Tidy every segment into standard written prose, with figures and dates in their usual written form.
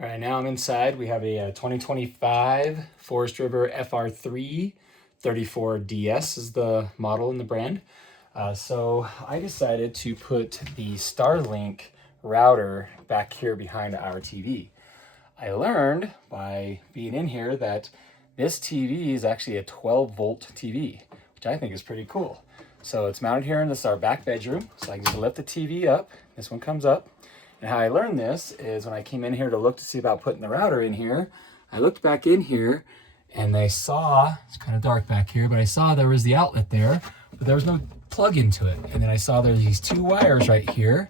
All right, now I'm inside. We have a 2025 Forest River FR3 34DS is the model and the brand. So I decided to put the Starlink router back here behind our TV. I learned by being in here that this TV is actually a 12-volt TV, which I think is pretty cool. So it's mounted here in this our back bedroom. So I can just lift the TV up. This one comes up. And how I learned this is when I came in here to look to see about putting the router in here, I looked back in here and I saw, it's kind of dark back here, but I saw there was the outlet there, but there was no plug into it. And then I saw there's these two wires right here.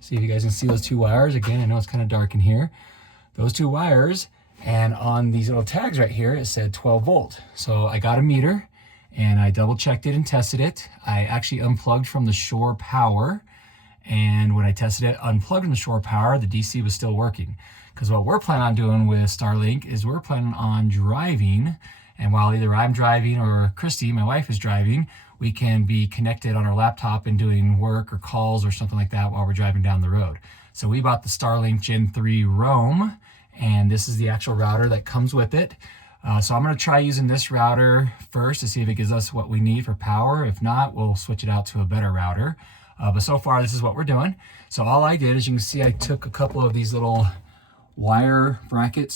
See if you guys can see those two wires. Again, I know it's kind of dark in here. Those two wires, and on these little tags right here, it said 12 volt. So I got a meter and I double checked it and tested it. I actually unplugged from the shore power. And when I tested it, unplugged from the shore power, the DC was still working. Because what we're planning on doing with Starlink is we're planning on driving, and while either I'm driving or Christy, my wife, is driving, we can be connected on our laptop and doing work or calls or something like that while we're driving down the road. So we bought the Starlink Gen 3 Roam, and this is the actual router that comes with it. So I'm going to try using this router first to see if it gives us what we need for power. If not, we'll switch it out to a better router. But so far, this is what we're doing. So all I did, as you can see, I took a couple of these little wire bracket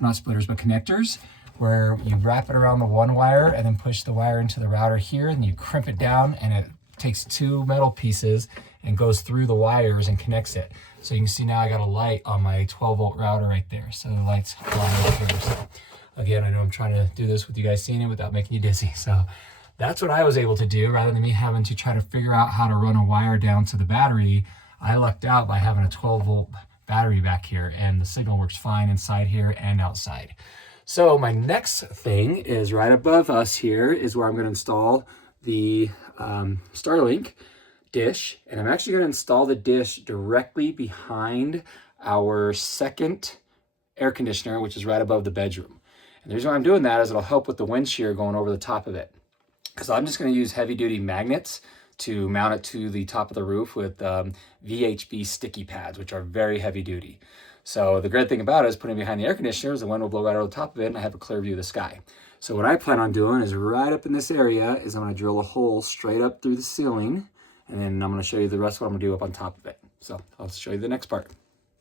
not splitters, but connectors, where you wrap it around the one wire and then push the wire into the router here, and you crimp it down, and it takes two metal pieces and goes through the wires and connects it. So you can see now I got a light on my 12-volt router right there. So the light's flying up here. So again, I know I'm trying to do this with you guys seeing it without making you dizzy. So that's what I was able to do. Rather than me having to try to figure out how to run a wire down to the battery, I lucked out by having a 12-volt battery back here, and the signal works fine inside here and outside. So my next thing is right above us here is where I'm going to install the Starlink dish, and I'm actually going to install the dish directly behind our second air conditioner, which is right above the bedroom. And the reason why I'm doing that is it'll help with the wind shear going over the top of it. Because I'm just going to use heavy duty magnets to mount it to the top of the roof with VHB sticky pads, which are very heavy duty. So the great thing about it is putting it behind the air conditioner is the wind will blow right over the top of it and I have a clear view of the sky. So what I plan on doing is right up in this area is I'm going to drill a hole straight up through the ceiling, and then I'm going to show you the rest of what I'm going to do up on top of it. So I'll show you the next part.